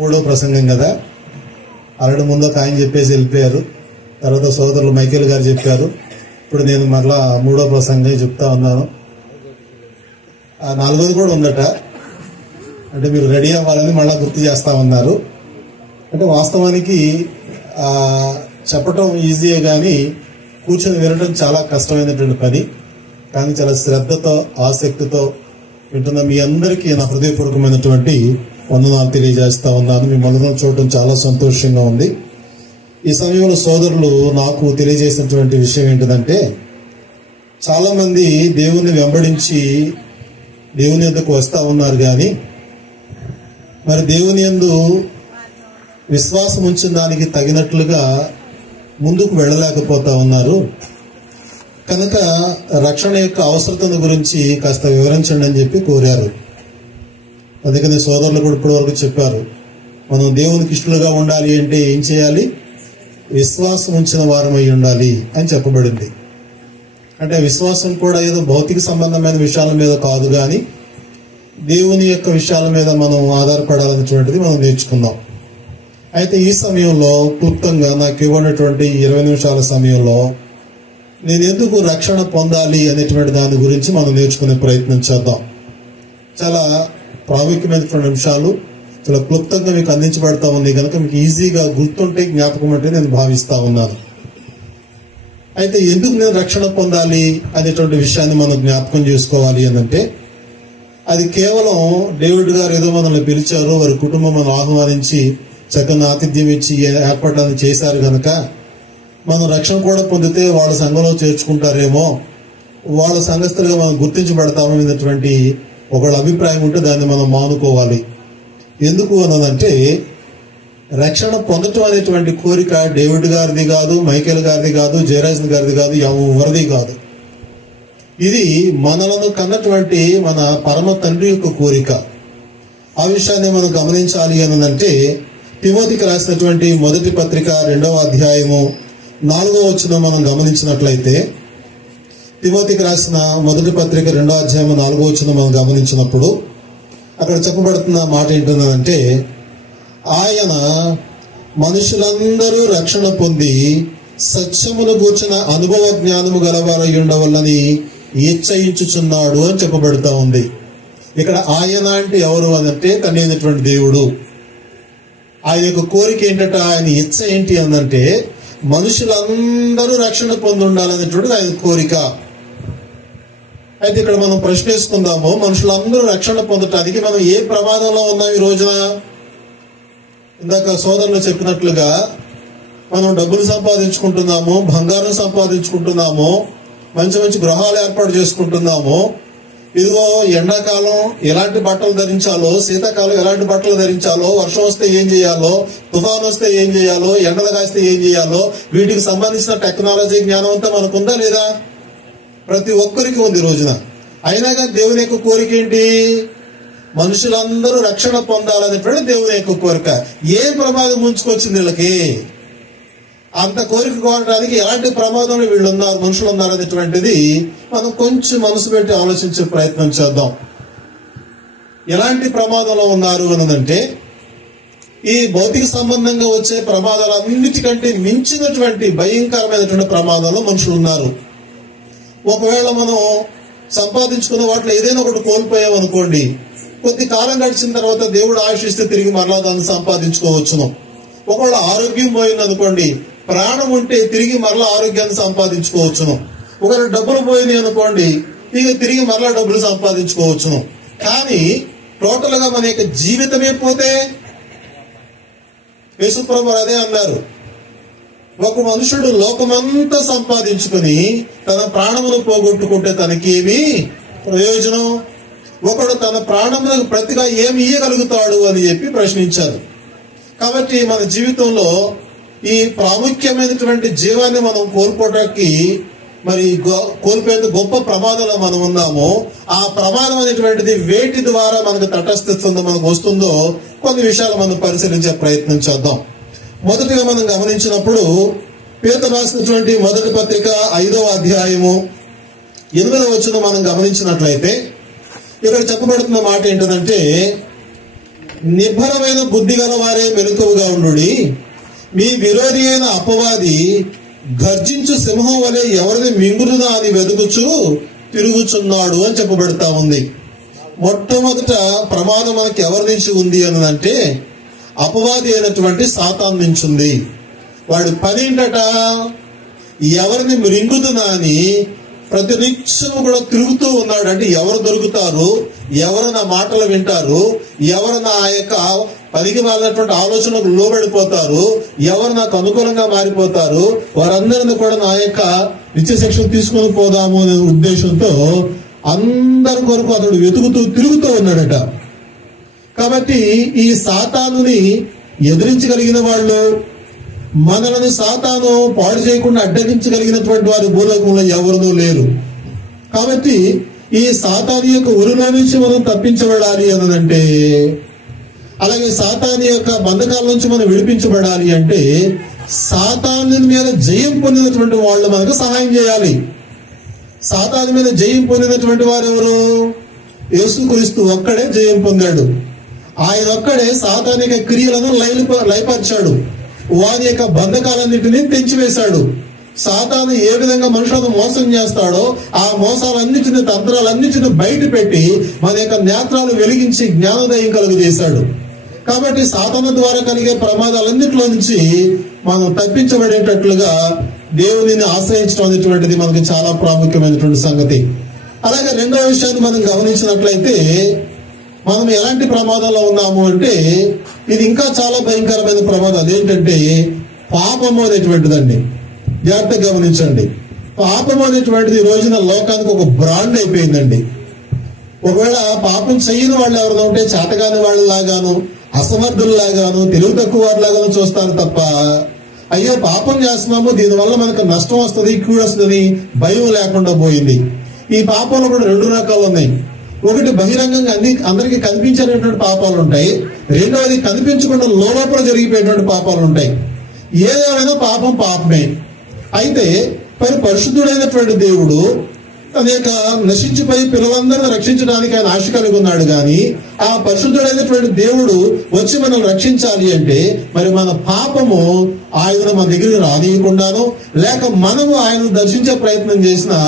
మూడో ప్రసంగం కదా. ఆల్రెడీ ముందు ఒక ఆయన చెప్పేసి వెళ్ళిపోయారు. తర్వాత సోదరులు మైకేల్ గారు చెప్పారు. ఇప్పుడు నేను మరలా మూడో ప్రసంగం చెప్తా ఉన్నాను. నాలుగోది కూడా ఉందట. అంటే మీరు రెడీ అవ్వాలని మళ్ళా గుర్తు చేస్తా ఉన్నారు. అంటే వాస్తవానికి చెప్పటం ఈజీయే కానీ కూర్చొని వినటం చాలా కష్టమైనటువంటి పని. కానీ చాలా శ్రద్ధతో ఆసక్తితో వింటున్న మీ అందరికీ నా హృదయపూర్వకమైనటువంటి వందనాలు తెలియజేస్తా ఉన్నాను. మీ వందనాలు చూడటం చాలా సంతోషంగా ఉంది. ఈ సమయంలో సోదరులు నాకు తెలియజేసినటువంటి విషయం ఏంటిదంటే, చాలా మంది దేవుని వెంబడించి దేవుని యందుకు వస్తా ఉన్నారు కానీ మరి దేవుని యందు విశ్వాసం ఉంచిన దానికి తగినట్లుగా ముందుకు వెళ్ళలేకపోతా ఉన్నారు. కనుక రక్షణ యొక్క అవసరతను గురించి కాస్త వివరించండి అని చెప్పి కోరారు. అందుకని సోదరులు కూడా ఇప్పటి వరకు చెప్పారు, మనం దేవునికి ఇష్టలుగా ఉండాలి అంటే ఏం చేయాలి? విశ్వాసం ఉంచిన వారమై ఉండాలి అని చెప్పబడింది. అంటే విశ్వాసం కూడా ఏదో భౌతిక సంబంధమైన విషయాల మీద కాదు కానీ దేవుని యొక్క విషయాల మీద మనం ఆధారపడాలనేటువంటిది మనం నేర్చుకున్నాం. అయితే ఈ సమయంలో క్లుప్తంగా నాకు ఇవ్వనటువంటి 20 నిమిషాల సమయంలో నేను ఎందుకు రక్షణ పొందాలి అనేటువంటి దాని గురించి మనం నేర్చుకునే ప్రయత్నం చేద్దాం. చాలా ప్రాముఖ్యమైనటువంటి అంశాలు చాలా క్లుప్తంగా మీకు అందించబడతా ఉంది కనుక మీకు ఈజీగా గుర్తుంటే జ్ఞాపకం అంటే నేను భావిస్తా ఉన్నాను. అయితే ఎందుకు నేను రక్షణ పొందాలి అనేటువంటి విషయాన్ని మనం జ్ఞాపకం చేసుకోవాలి అనంటే, అది కేవలం డేవిడ్ గారు ఏదో మనల్ని పిలిచారు, వారి కుటుంబం మనం ఆహ్వానించి చక్కని ఆతిథ్యం ఇచ్చి ఏర్పడడానికి చేశారు కనుక మనం రక్షణ కూడా పొందితే వాళ్ళ సంఘంలో చేర్చుకుంటారేమో, వాళ్ళ సంఘస్థులుగా మనం గుర్తించబడతామో అనేటువంటి ఒకళ్ళ అభిప్రాయం ఉంటే దాన్ని మనం మానుకోవాలి. ఎందుకు అన్నదంటే, రక్షణ పొందటం అనేటువంటి కోరిక డేవిడ్ గారిది కాదు, మైకేల్ గారిది కాదు, జయరాజన్ గారిది కాదు, ఎవరిది కాదు. ఇది మనలను కన్నటువంటి మన పరమ తండ్రి యొక్క కోరిక. ఆ విషయాన్ని మనం గమనించాలి అన్నదంటే, తిమోతికి రాసినటువంటి మొదటి పత్రిక 2వ అధ్యాయము 4వ వచనం మనం గమనించినట్లయితే, తిమోతికి రాసిన మొదటి పత్రిక 2వ అధ్యాయము 4వ వచనం మనం గమనించినప్పుడు అక్కడ చెప్పబడుతున్న మాట ఏంటంటే, ఆయన మనుషులందరూ రక్షణ పొంది సత్యమును గూర్చిన అనుభవ జ్ఞానము గలవారై ఉండవల్లని ఇచ్చయించుచున్నాడు అని చెప్పబడుతూ ఉంది. ఇక్కడ ఆయన అంటే ఎవరు అనంటే తండ్రి అయినటువంటి దేవుడు. ఆయన యొక్క కోరిక ఏంటంటే, ఆయన ఇచ్చ ఏంటి అనంటే మనుషులందరూ రక్షణ పొంది ఉండాలనేటువంటిది ఆయన కోరిక. అయితే ఇక్కడ మనం ప్రశ్న వేసుకుందాము, మనుషులందరూ రక్షణ పొందటానికి మనం ఏ ప్రమాదంలో ఉన్నాం ఈ రోజున? ఇందాక సోదరులు చెప్పినట్లుగా మనం డబ్బులు సంపాదించుకుంటున్నాము, బంగారం సంపాదించుకుంటున్నాము, మంచి మంచి గృహాలు ఏర్పాటు చేసుకుంటున్నాము. ఇదిగో ఎండాకాలం ఎలాంటి బట్టలు ధరించాలో, శీతాకాలం ఎలాంటి బట్టలు ధరించాలో, వర్షం వస్తే ఏం చేయాలో, తుఫాను వస్తే ఏం చేయాలో, ఎండలు కాస్తే ఏం చేయాలో, వీటికి సంబంధించిన టెక్నాలజీ జ్ఞానం అంతా మనకుందా లేదా? ప్రతి ఒక్కరికి ఉంది ఈ రోజున. అయినా కానీ దేవుని యొక్క కోరిక ఏంటి? మనుషులందరూ రక్షణ పొందాలనేటువంటి దేవుని యొక్క కోరిక. ఏ ప్రమాదం ముంచుకొచ్చింది వీళ్ళకి? అంత కోరిక కోరడానికి ఎలాంటి ప్రమాదంలో వీళ్ళు ఉన్నారు, మనుషులు ఉన్నారు అనేటువంటిది మనం కొంచెం మనసు పెట్టి ఆలోచించే ప్రయత్నం చేద్దాం. ఎలాంటి ప్రమాదంలో ఉన్నారు అన్నదంటే, ఈ భౌతిక సంబంధంగా వచ్చే ప్రమాదాలన్నిటికంటే మించినటువంటి భయంకరమైనటువంటి ప్రమాదంలో మనుషులు ఉన్నారు. ఒకవేళ మనం సంపాదించుకున్న వాటిలో ఏదైనా ఒకటి కోల్పోయామనుకోండి, కొద్ది కాలం గడిచిన తర్వాత దేవుడు ఆశిస్తే తిరిగి మరలా దాన్ని సంపాదించుకోవచ్చును. ఒకవేళ ఆరోగ్యం పోయిందనుకోండి, ప్రాణం ఉంటే తిరిగి మరలా ఆరోగ్యాన్ని సంపాదించుకోవచ్చును. ఒకవేళ డబ్బులు పోయినాయి అనుకోండి, ఇక తిరిగి మరలా డబ్బులు సంపాదించుకోవచ్చును. కానీ టోటల్ గా మన యొక్క జీవితమే పోతే, యేసుప్రభువు అదే అన్నారు, ఒక మనుషుడు లోకమంతా సంపాదించుకుని తన ప్రాణమును పోగొట్టుకుంటే తనకేమి ప్రయోజనం? ఒకడు తన ప్రాణములకు ప్రతిగా ఏమి ఇయ్యగలుగుతాడు అని చెప్పి ప్రశ్నించారు. కాబట్టి మన జీవితంలో ఈ ప్రాముఖ్యమైనటువంటి జీవాన్ని మనం కోల్పోవడానికి మరి కోల్పోయేందుకు గొప్ప ప్రమాదంలో మనం ఉన్నాము. ఆ ప్రమాదం అనేటువంటిది వేటి ద్వారా మనకు తటస్థిస్తుందో, మనకు వస్తుందో కొన్ని విషయాలు మనం పరిశీలించే ప్రయత్నం చేద్దాం. మొదటిగా మనం గమనించినప్పుడు పేతురు రాసినటువంటి మొదటి పత్రిక 5వ అధ్యాయము 8వ వచనం మనం గమనించినట్లయితే ఇక్కడ చెప్పబడుతున్న మాట ఏంటంటే, నిబ్బరమైన బుద్ధి గల వారే మెలకువగా ఉండుడి. మీ విరోధి అయిన అపవాది గర్జించు సింహం వలె ఎవరిని మింగులునా అని వెతుకుచూ తిరుగుచున్నాడు అని చెప్పబడతా ఉంది. మొట్టమొదట ప్రమాదం మనకి ఎవరి నుంచి ఉంది అని అంటే అపవాది అయినటువంటి సాతాను నుంచి ఉంది. వాడి పని ఏంటట, ఎవరిని మృంగుదునా అని ప్రతి నిత్యం కూడా తిరుగుతూ ఉన్నాడు. అంటే ఎవరు దొరుకుతారు, ఎవరు నా మాటలు వింటారు, ఎవరు నా యొక్క పనికి మారినటువంటి ఆలోచనలకు లోబడిపోతారు, ఎవరు నాకు అనుకూలంగా మారిపోతారు, వారందరిని కూడా నా యొక్క నిత్య శిక్షణ తీసుకొని పోదాము అనే ఉద్దేశంతో అందరి కొరకు అతడు వెతుకుతూ తిరుగుతూ ఉన్నాడట. కాబట్టి ఈ సాతానుని ఎదిరించగలిగిన వాళ్ళు, మనలను సాతాను పాడు చేయకుండా అడ్డగించగలిగినటువంటి వారు భూలోకంలో ఎవరునూ లేరు. కాబట్టి ఈ సాతాను యొక్క ఉరిలో నుంచి మనం తప్పించబడాలి అనంటే, అలాగే సాతాను యొక్క బంధకాల నుంచి మనం విడిపించబడాలి అంటే సాతాను మీద జయం పొందినటువంటి వాళ్ళు మనకు సహాయం చేయాలి. సాతాను మీద జయం పొందినటువంటి వారు ఎవరు? యేసుక్రీస్తు ఒక్కడే జయం పొందాడు. ఆయన ఒక్కడే సాతానిక క్రియలను లయపరిచాడు. వారి యొక్క బంధకాలన్నింటినీ తెంచివేశాడు. సాతాను ఏ విధంగా మనుషులను మోసం చేస్తాడో ఆ మోసాలన్నింటినీ, తంత్రాలన్నింటినీ బయట పెట్టి మన యొక్క నేత్రాలు వెలిగించి జ్ఞానోదయం కలుగజేశాడు. కాబట్టి సాతాను ద్వారా కలిగే ప్రమాదాలన్నింటిలో నుంచి మనం తప్పించబడేటట్లుగా దేవునిని ఆశ్రయించడం అనేటువంటిది మనకి చాలా ప్రాముఖ్యమైనటువంటి సంగతి. అలాగే రెండవ విషయాన్ని మనం గమనించినట్లయితే మనం ఎలాంటి ప్రమాదంలో ఉన్నాము అంటే ఇది ఇంకా చాలా భయంకరమైన ప్రమాదం. అదేంటంటే పాపము అనేటువంటిదండి. జాగ్రత్తగా గమనించండి. పాపము అనేటువంటిది ఈ రోజున లోకానికి ఒక బ్రాండ్ అయిపోయిందండి. ఒకవేళ పాపం చేయని వాళ్ళు ఎవరైనా ఉంటే చేతగాని వాళ్ళలాగాను, అసమర్థుల్లాగాను, తెలివి తక్కువ వారిలాగాను చూస్తారు తప్ప అయ్యో పాపం చేస్తున్నాము, దీనివల్ల మనకు నష్టం వస్తుంది, కీడు వస్తుంది భయం లేకుండా పోయింది. ఈ పాపంలో కూడా రెండు రకాలు ఉన్నాయి. ఒకటి బహిరంగంగా అందరికి కనిపించేటటువంటి పాపాలు ఉంటాయి. రెండవది కనిపించకుండా లోపల జరిగిపోయేటువంటి పాపాలు ఉంటాయి. ఏదేమైనా పాపం పాపమే. అయితే పరిశుద్ధుడైనటువంటి దేవుడు తన యొక్క నశించిపోయి పిల్లలందరినీ రక్షించడానికి ఆయన ఆశ కలిగి ఉన్నాడు. కానీ ఆ పరిశుద్ధుడైనటువంటి దేవుడు వచ్చి మనం రక్షించాలి అంటే మరి మన పాపము ఆయన మన దగ్గరికి రానియకుండాను, లేక మనము ఆయన దర్శించే ప్రయత్నం చేసినా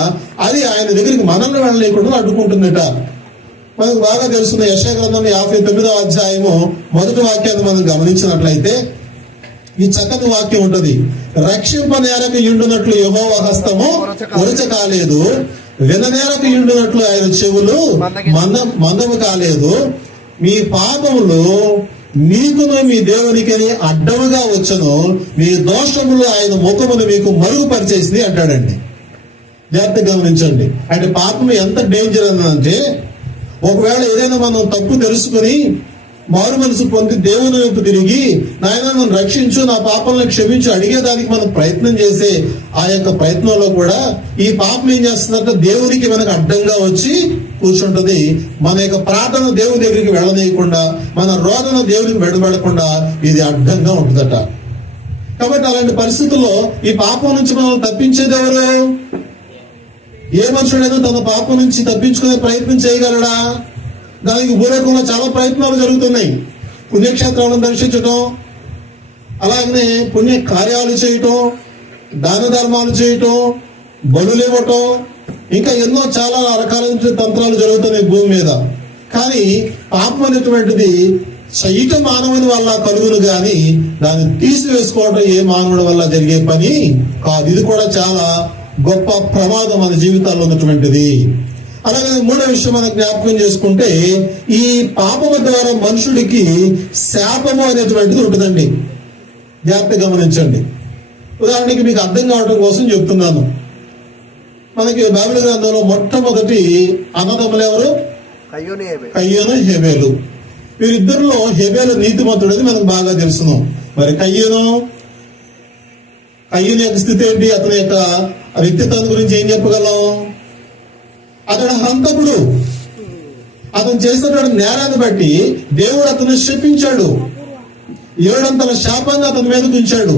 అది ఆయన దగ్గరికి మనల్ని వెళ్ళలేకుండా అడ్డుకుంటుందట. మనకు బాగా తెలుస్తున్న యెషయా గ్రంథం 59వ అధ్యాయము 1వ వాక్యాన్ని మనం గమనించినట్లయితే ఈ చక్కని వాక్యం ఉంటది. రక్షింపనేరకు యుండునట్లు యెహోవా హస్తము ఒరచ కాలేదు, విననేరకు యుండునట్లు ఆయన చెవులు మందము కాలేదు. మీ పాపములు మీకును మీ దేవునికని అడ్డముగా వచ్చును, మీ దోషములు ఆయన ముఖమును మీకు మరుగుపరిచేసింది అంటాడండి. జాగ్రత్తగా గమనించండి. అంటే పాపం ఎంత డేంజర్ అనంటే ఒకవేళ ఏదైనా మనం తప్పు తెలుసుకుని మారు మనసు పొంది దేవుని వైపు తిరిగి నాయన నన్ను రక్షించు, నా పాపాలను క్షమించు అడిగేదానికి మనం ప్రయత్నం చేసే ఆ యొక్క ప్రయత్నంలో కూడా ఈ పాపం ఏం చేస్తుందంటే దేవునికి మనకు అడ్డంగా వచ్చి కూర్చుంటది. మన యొక్క ప్రార్థన దేవుని దగ్గరికి వెళ్ళనీయకుండా, మన రోదన దేవునికి వెడబడకుండా ఇది అడ్డంగా ఉంటుందట. కాబట్టి అలాంటి పరిస్థితుల్లో ఈ పాపం నుంచి మనం తప్పించేది ఎవరు? ఏ మనుషుడైనా తన పాపం నుంచి తప్పించుకునే ప్రయత్నం చేయగలడా? దానికి భూలోకంలో చాలా ప్రయత్నాలు జరుగుతున్నాయి. పుణ్యక్షేత్రాలను దర్శించటం, అలాగనే పుణ్య కార్యాలు చేయటం, దాన ధర్మాలు చేయటం, బలులు ఇవ్వటం, ఇంకా ఎన్నో చాలా రకాలైన తంత్రాలు జరుగుతున్నాయి భూమి మీద. కానీ పాపం అనేటువంటిది చేయటం మానవుని వల్ల కలుగును గాని దాన్ని తీసివేసుకోవటం ఏ మానవుడి వల్ల జరిగే పని కాదు. ఇది కూడా చాలా గొప్ప ప్రమాదం మన జీవితాల్లో ఉన్నటువంటిది. అలాగే మూడో విషయం మనం జ్ఞాపకం చేసుకుంటే ఈ పాపము ద్వారా మనుషుడికి శాపము అనేటువంటిది ఉంటుందండి. జాగ్రత్తగా గమనించండి. ఉదాహరణకి మీకు అర్థం కావడం కోసం చెప్తున్నాను. మనకి బైబిల్ గ్రంథంలో మొట్టమొదటి అన్నదమ్ములు ఎవరు? కయ్యూను, హేబేలు. వీరిద్దరిలో హేబేలు నీతిమంతుడని మనకు బాగా తెలుసును. మరి కయ్యూను యొక్క స్థితి ఏంటి? అతని యొక్క వ్యక్తిత్వం గురించి ఏం చెప్పగలం? అతడు హంతకుడు. అతను చేసినటువంటి నేరాన్ని బట్టి దేవుడు అతను శపించాడు. ఏడంతల శాపంగా అతని మీద ఉంచాడు.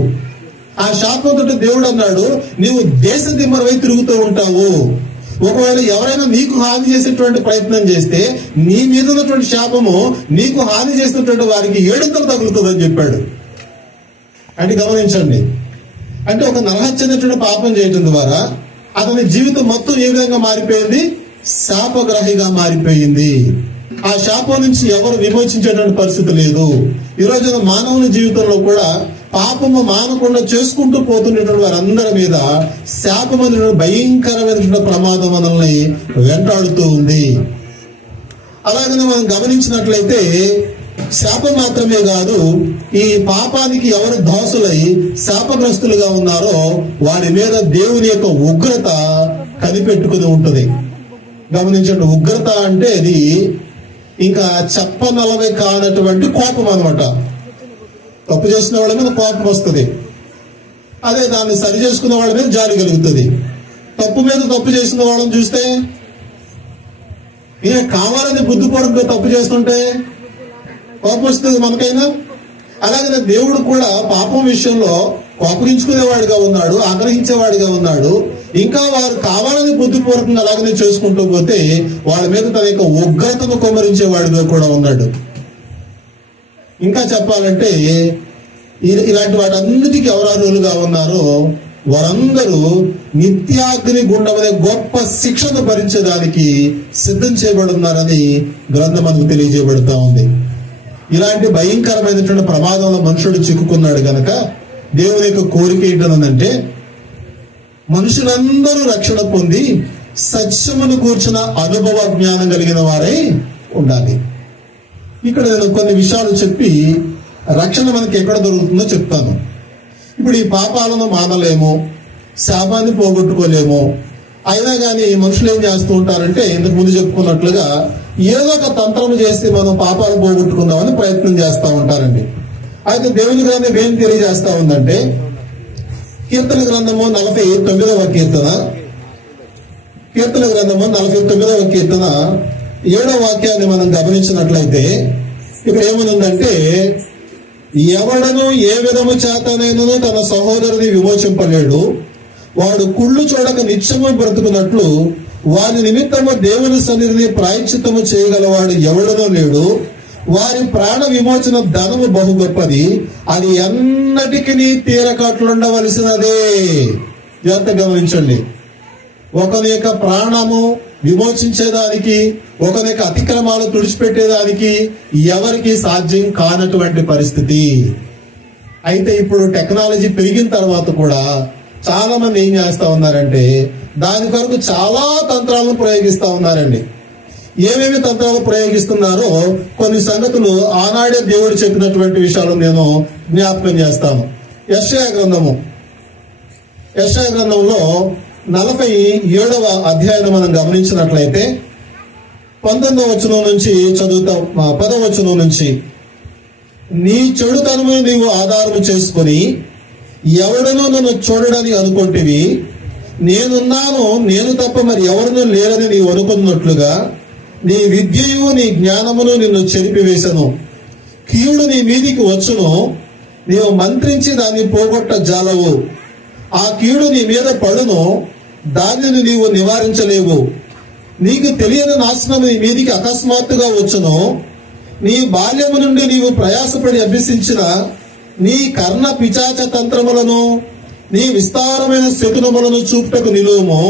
ఆ శాపంతో దేవుడు అన్నాడు, నీవు దేశ దిమ్మరవై తిరుగుతూ ఉంటావు, ఒకవేళ ఎవరైనా నీకు హాని చేసేటువంటి ప్రయత్నం చేస్తే నీ మీద ఉన్నటువంటి శాపము నీకు హాని చేసినటువంటి వారికి 7 తగులుతుందని చెప్పాడు. అంటే గమనించండి, అంటే ఒక నరహత్య అనేటువంటి పాపం చేయడం ద్వారా అతని జీవితం మొత్తం ఏ విధంగా మారిపోయింది? శాపగ్రాహిగా మారిపోయింది. ఆ శాపం నుంచి ఎవరు విమోచించేటువంటి పరిస్థితి లేదు. ఈ రోజున మానవుని జీవితంలో కూడా పాపము మానకుండా చేసుకుంటూ పోతున్నటువంటి వారందరి మీద శాపమైన భయంకరమైనటువంటి ప్రమాదం మనల్ని వెంటాడుతూ ఉంది. అలాగనే మనం గమనించినట్లయితే శాపం మాత్రమే కాదు, ఈ పాపానికి ఎవరు దాసులై శాపగ్రస్తులుగా ఉన్నారో వారి మీద దేవుని యొక్క ఉగ్రత కనిపెట్టుకుని ఉంటుంది. గమనించండి, ఉగ్రత అంటే అది ఇంకా చెప్పనలవే కానటువంటి కోపం అన్నమాట. తప్పు చేసిన వాళ్ళ మీద కోపం వస్తుంది, అదే దాన్ని సరి చేసుకున్న వాళ్ళ మీద జాలి కలుగుతుంది. తప్పు మీద తప్పు చేసిన వాళ్ళని చూస్తే ఈయన కావాలని బుద్ధిపూర్వకంగా తప్పు చేస్తుంటే కోపం వస్తుంది మనకైనా. అలాగే దేవుడు కూడా పాపం విషయంలో కోపగించుకునేవాడిగా ఉన్నాడు, ఆగ్రహించేవాడిగా ఉన్నాడు. ఇంకా వారు కావాలని బుద్ధిపూర్వకంగా అలాగనే చేసుకుంటూ పోతే వాళ్ళ మీద తన యొక్క ఉగ్రతను కుమ్మరించేవాడిగా కూడా ఉన్నాడు. ఇంకా చెప్పాలంటే ఇలాంటి వాటన్నిటికీ ఎవరు అర్హులుగా ఉన్నారో వారందరూ నిత్యాగ్ని గుండమనే గొప్ప శిక్షను భరించడానికి సిద్ధం చేయబడి ఉన్నారని గ్రంథం మనకు తెలియజేయబడుతూ ఉంది. ఇలాంటి భయంకరమైనటువంటి ప్రమాదంలో మనుషుడు చిక్కుకున్నాడు గనక దేవుని యొక్క కోరిక ఏంటనంటే మనుషులందరూ రక్షణ పొంది సత్యమును కూర్చున్న అనుభవ జ్ఞానం కలిగిన వారై ఉండాలి. ఇక్కడ నేను కొన్ని విషయాలు చెప్పి రక్షణ మనకి ఎక్కడ దొరుకుతుందో చెప్తాను. ఇప్పుడు ఈ పాపాలను మానలేము, శాపాన్ని పోగొట్టుకోలేము. అయినా కానీ మనుషులు ఏం చేస్తూ ఉంటారంటే ఇంతకు ముందు చెప్పుకున్నట్లుగా ఏదో ఒక తంత్రం చేసి మనం పాపాలు పోగొట్టుకుందామని ప్రయత్నం చేస్తూ ఉంటారండి. అయితే దేవుని గ్రంథం ఏం తెలియజేస్తా ఉందంటే కీర్తన గ్రంథము 49వ కీర్తన, కీర్తన గ్రంథము 49వ కీర్తన 7వ వాక్యాన్ని మనం గమనించినట్లయితే ఇక్కడ ఏమనుందంటే ఎవడను ఏ విధము చేతనైనను తన సహోదరుని విమోచింపలేడు, వాడు కుళ్ళు చూడక నిత్యము బ్రతుకున్నట్లు వారి నిమిత్తము దేవుని సన్నిధిని ప్రాయశ్చిత్తము చేయగలవాడు ఎవడనూ లేడు. వారి ప్రాణ విమోచన ధనము బహు గొప్పది, అది ఎన్నటికీ తీరకట్లుండవలసినదే. జాగ్రత్త గమనించండి, ఒకని యొక్క ప్రాణము విమోచించేదానికి, ఒకని యొక్క అతిక్రమాలు తుడిచిపెట్టేదానికి ఎవరికి సాధ్యం కానటువంటి పరిస్థితి. అయితే ఇప్పుడు టెక్నాలజీ పెరిగిన తర్వాత కూడా చాలా మంది ఏం చేస్తా ఉన్నారంటే దాని కొరకు చాలా తంత్రాలను ప్రయోగిస్తా ఉన్నారండి. ఏమేమి తంత్రాలు ప్రయోగిస్తున్నారో కొన్ని సంగతులు ఆనాడే దేవుడు చెప్పినటువంటి విషయాలు నేను జ్ఞాపకం చేస్తాను. యెషయా గ్రంథంలో 47వ అధ్యాయం మనం గమనించినట్లయితే 19వ వచనం నుంచి చదువుతాం. 10వ వచనం నుంచి నీ చెడుతనమును నీవు ఆధారము చేసుకొని ఎవడనో నన్ను చూడడని అనుకుంటేవి, నేనున్నాను నేను తప్ప మరి ఎవరినూ లేరని నీవు అనుకున్నట్లుగా నీ విద్యయు నీ జ్ఞానమును నిన్ను చెరిపివేశను. కీడు నీ మీదికి వచ్చును, నీవు మంత్రించి దాన్ని పోగొట్ట జాలవు. ఆ కీడు నీ మీద పడును, దానిని నీవు నివారించలేవు. నీకు తెలియని నాశనం నీ మీదికి అకస్మాత్తుగా వచ్చును. నీ బాల్యము నుండి నీవు ప్రయాసపడి అభ్యసించిన నీ కర్ణ పిచాచ తంత్రములను, నీ విస్తారమైన శకునములను చూపుటకు నిలువుము.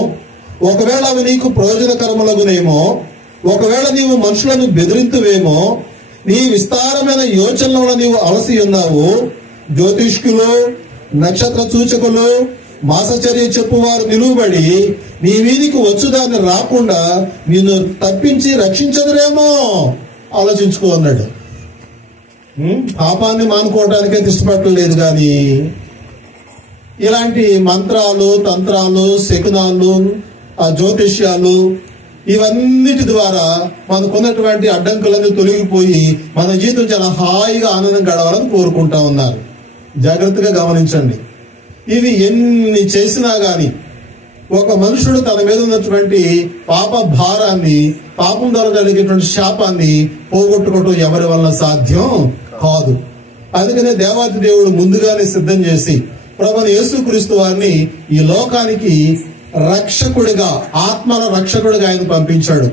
ఒకవేళ అవి నీకు ప్రయోజనకరములగునేమో, ఒకవేళ నీవు మనుషులను బెదిరింతువేమో. నీ విస్తారమైన యోచనలో నీవు అలసి ఉన్నావు. జ్యోతిష్కులు, నక్షత్ర సూచకులు, మాసచర్య చెప్పువారు నిలువబడి నీ వీధికి వచ్చుదాన్ని రాకుండా నిన్ను తప్పించి రక్షించదురేమో. ఆలోచించుకో అన్నాడు. పాపాన్ని మానుకోవడానికే ఇష్టపడలేదు కానీ ఇలాంటి మంత్రాలు, తంత్రాలు, శకునాలు, జ్యోతిష్యాలు ఇవన్నిటి ద్వారా మనకున్నటువంటి అడ్డంకులన్నీ తొలగిపోయి మన జీవితం చాలా హాయిగా ఆనందం గడవాలని కోరుకుంటా ఉన్నారు. జాగ్రత్తగా గమనించండి. ఇవి ఎన్ని చేసినా గాని ఒక మనుషుడు తన మీద ఉన్నటువంటి పాప భారాన్ని, పాపం ద్వారా కలిగేటువంటి శాపాన్ని పోగొట్టుకోవటం ఎవరి వల్ల సాధ్యం కాదు. అందుకనే దేవాతి దేవుడు ముందుగానే సిద్ధం చేసి ప్రభువైన యేసుక్రీస్తు వారిని ఈ లోకానికి రక్షకుడిగా, ఆత్మల రక్షకుడిగా ఆయన పంపించాడు.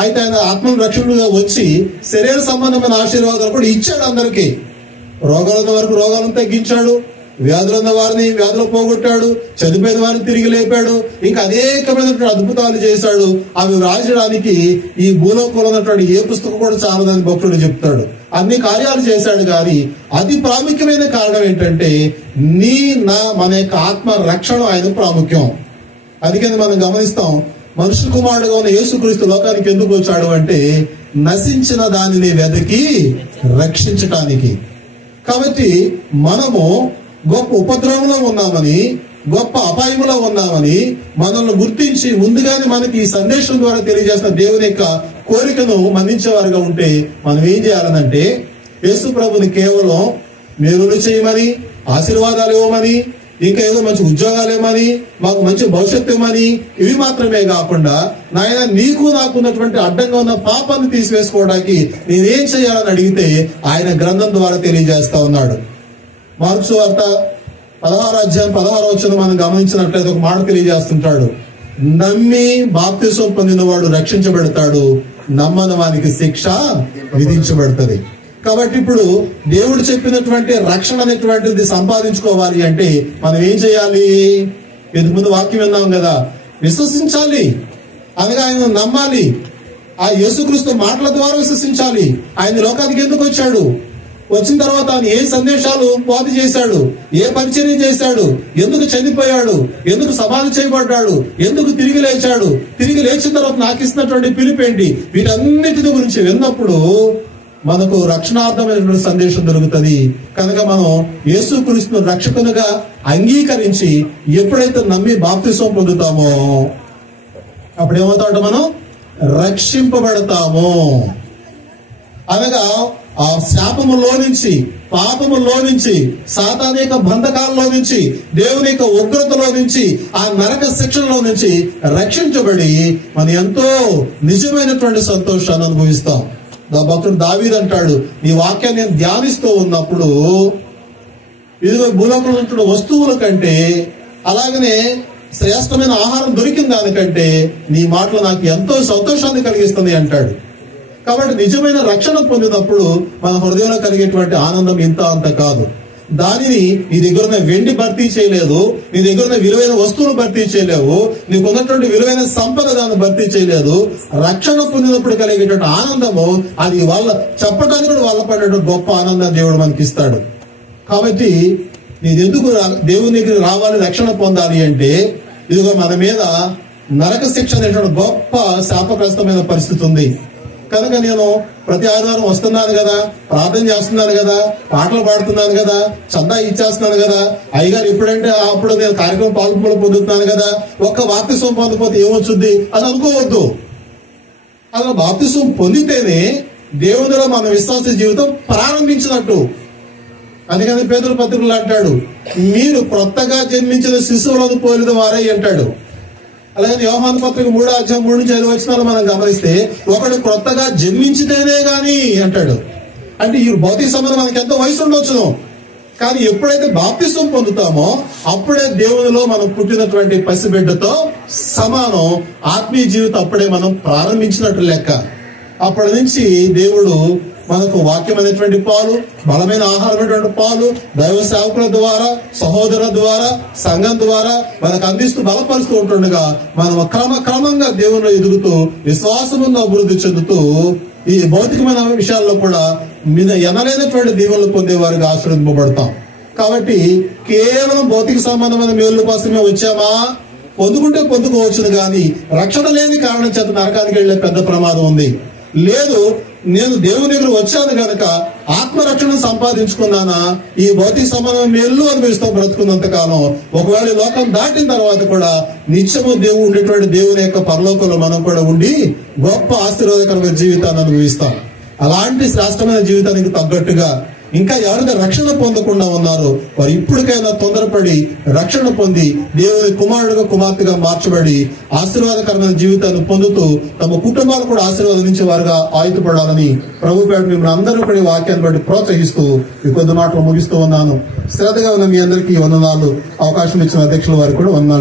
అయితే ఆయన ఆత్మల రక్షకుడిగా వచ్చి శరీర సంబంధమైన ఆశీర్వాదాలు కూడా ఇచ్చాడు అందరికీ. రోగాలున్న వరకు రోగాలను తగ్గించాడు, వ్యాధులున్న వారిని వ్యాధులు పోగొట్టాడు, చనిపోయిన వారిని తిరిగి లేపాడు, ఇంకా అనేకమైనటువంటి అద్భుతాలు చేశాడు. అవి రాజడానికి ఈ భూలోకంలో ఉన్నటువంటి ఏ పుస్తకం కూడా చాలదని భక్తుడు చెప్తాడు. అన్ని కార్యాలు చేశాడు. కానీ అతి ప్రాముఖ్యమైన కారణం ఏంటంటే మన యొక్క ఆత్మ రక్షణ ఆయన ప్రాముఖ్యం. అందుకని మనం గమనిస్తాం, మనుషుల కుమారుడుగా ఉన్న యేసుక్రీస్తు లోకానికి ఎందుకు వచ్చాడు అంటే నశించిన దానిని వెతికి రక్షించటానికి. కాబట్టి మనము గొప్ప ఉపద్రవంలో ఉన్నామని, గొప్ప అపాయంలో ఉన్నామని మనల్ని గుర్తించి ముందుగానే మనకి ఈ సందేశం ద్వారా తెలియజేస్తున్న దేవుని యొక్క కోరికను మన్నించేవారుగా ఉంటే మనం ఏం చేయాలనంటే యేసు ప్రభుని కేవలం మేలులు చేయమని, ఆశీర్వాదాలు ఇవ్వమని, ఇంకా ఏదో మంచి ఉద్యోగాలు ఇవ్వమని, మాకు మంచి భవిష్యత్తు ఇవ్వమని, ఇవి మాత్రమే కాకుండా నాయన నీకు నాకున్నటువంటి అడ్డంగా ఉన్న పాపాన్ని తీసివేసుకోవడానికి నేనేం చేయాలని అడిగితే ఆయన గ్రంథం ద్వారా తెలియజేస్తా ఉన్నాడు. మార్కు సువార్త 16 మనం గమనించినట్లయితే ఒక మాట తెలియజేస్తుంటాడు, నమ్మి బాప్తిసం పొందినవాడు రక్షించబడతాడు, నమ్మని వానికి శిక్ష విధించబడుతుంది. కాబట్టి ఇప్పుడు దేవుడు చెప్పినటువంటి రక్షణ అనేటువంటిది సంపాదించుకోవాలి అంటే మనం ఏం చేయాలి? ఇంతకు ముందు వాక్యం విన్నాం కదా, విశ్వసించాలి, అనగా ఆయన నమ్మాలి, ఆ యేసుక్రీస్తు మాటల ద్వారా విశ్వసించాలి. ఆయన లోకానికి ఎందుకు వచ్చాడు, వచ్చిన తర్వాత ఆయన ఏ సందేశాలు బోధ చేశాడు, ఏ పరిచర్య చేశాడు, ఎందుకు చనిపోయాడు, ఎందుకు సమాధి చేయబడ్డాడు, ఎందుకు తిరిగి లేచాడు, తిరిగి లేచిన తర్వాత నాకు ఇస్తున్నటువంటి పిలుపేంటి, వీటన్నిటి గురించి విన్నప్పుడు మనకు రక్షణార్థమైనటువంటి సందేశం దొరుకుతుంది. కనుక మనం యేసుక్రీస్తును రక్షకునిగా అంగీకరించి ఎప్పుడైతే నమ్మి బాప్తిసం పొందుతామో అప్పుడేమవుతామంటే మనం రక్షింపబడతాము. అనగా ఆ శాపములో నుంచి, పాపములో నుంచి, సాతానిక బంధకాల్లో నుంచి, దేవుని యొక్క ఉగ్రతలో నుంచి, ఆ నరక శిక్షణలో నుంచి రక్షించబడి మనం ఎంతో నిజమైనటువంటి సంతోషాన్ని అనుభవిస్తాం. భక్తుడు దావీదు అంటాడు, నీ వాక్యాన్ని నేను ధ్యానిస్తూ ఉన్నప్పుడు ఇదిగో భూలోకంలో ఉంటున్న వస్తువుల కంటే, అలాగనే శ్రేష్టమైన ఆహారం దొరికిన దానికంటే నీ మాటలు నాకు ఎంతో సంతోషాన్ని కలిగిస్తుంది అంటాడు. కాబట్టి నిజమైన రక్షణ పొందినప్పుడు మన హృదయంలో కలిగేటువంటి ఆనందం ఇంత అంత కాదు. దానిని నీ దగ్గర ఉన్న వెండి భర్తీ చేయలేదు, నీ దగ్గర ఉన్న విలువైన వస్తువులు భర్తీ చేయలేవు, నీకు ఉన్నటువంటి విలువైన సంపద దాన్ని భర్తీ చేయలేదు. రక్షణ పొందినప్పుడు కలిగేటువంటి ఆనందము అది చెప్పడానికి కూడా వాళ్ళ పడేటువంటి గొప్ప ఆనందాన్ని దేవుడు మనకి ఇస్తాడు. కాబట్టి నీదెందుకు దేవుని దగ్గర రావాలి, రక్షణ పొందాలి అంటే ఇదిగో మన మీద నరక శిక్ష అనేటువంటి గొప్ప శాపగ్రస్తమైన పరిస్థితి ఉంది. కనుక నేను ప్రతి ఆదివారం వస్తున్నాను కదా, ప్రార్థన చేస్తున్నాను కదా, పాటలు పాడుతున్నాను కదా, చందా ఇచ్చేస్తున్నాను కదా, అయ్యగారు ఎప్పుడంటే అప్పుడు నేను కార్యక్రమం పాల్గొన పొందుతున్నాను కదా, ఒక్క బాప్తిసం పొందకపోతే ఏమొచ్చుద్ది అని అనుకోవద్దు. అలా బాప్తిసం పొందితేనే దేవునిలో మన విశ్వాస జీవితం ప్రారంభించినట్టు. అందుకని పేతురు పత్రికలు అంటాడు, మీరు కొత్తగా జన్మించిన శిశువులను పోలిన వారై అంటాడు. అలాగే యోహాను పత్రిక 3:3-5 మనం గమనిస్తే ఒకడు కొత్తగా జన్మించితేనే గాని అంటాడు. అంటే ఈ భౌతిక సంబంధం మనకి ఎంతో వయసు ఉండొచ్చును, కానీ ఎప్పుడైతే బాప్తిసం పొందుతామో అప్పుడే దేవునిలో మనం పుట్టినటువంటి పసిబిడ్డతో సమానం. ఆత్మీయ జీవితం అప్పుడే మనం ప్రారంభించినట్టు లెక్క. అప్పటి నుంచి దేవుడు మనకు వాక్యమైనటువంటి పాలు, బలమైన ఆహారమైనటువంటి పాలు దైవ సేవకుల ద్వారా, సహోదరుల ద్వారా, సంఘం ద్వారా మనకు అందిస్తూ బలపరుస్తూ ఉంటుండగా మనం క్రమంగా దేవునిలో ఎదుగుతూ విశ్వాసమును అభివృద్ధి చెందుతూ ఈ భౌతికమైన విషయాల్లో కూడా మీద ఎనలేనటువంటి దీవెనలు పొందేవారిగా ఆశీర్వదింపబడతాం. కాబట్టి కేవలం భౌతిక సంబంధమైన మేలుల కోసమే వచ్చామా, పొందుకుంటే పొందుకోవచ్చును, కానీ రక్షణ లేని కారణం చేత నరకానికి వెళ్లే పెద్ద ప్రమాదం ఉంది. లేదు, నేను దేవుని దగ్గర వచ్చాను కనుక ఆత్మరక్షణ సంపాదించుకున్నానా, ఈ భౌతిక సంబంధం మేలు అనుభవిస్తూ బ్రతుకున్నంత కాలం, ఒకవేళ లోకం దాటిన తర్వాత కూడా నిత్యము దేవుడు ఉండేటువంటి దేవుని యొక్క పరలోకంలో మనం కూడా ఉండి గొప్ప ఆశీర్వాదకరమైన జీవితాన్ని అనుభవిస్తాం. అలాంటి శ్రేష్టమైన జీవితానికి తగ్గట్టుగా ఇంకా ఎవరైతే రక్షణ పొందకుండా ఉన్నారో వారు ఇప్పటికైనా తొందరపడి రక్షణ పొంది దేవుని కుమారుడుగా, కుమార్తెగా మార్చబడి ఆశీర్వాదకరమైన జీవితాన్ని పొందుతూ తమ కుటుంబాలు కూడా ఆశీర్వాదించే వారుగా ఆయుధపడాలని ప్రభు పేట మిమ్మల్ని అందరూ కూడా వాక్యాన్ని బట్టి ప్రోత్సహిస్తూ ఈ కొద్ది మాటలు ముగిస్తూ ఉన్నాను. శ్రద్ధగా ఉన్న మీ అందరికీ వందనాలు. అవకాశం ఇచ్చిన అధ్యక్షుల వారికి కూడా వందనాలు.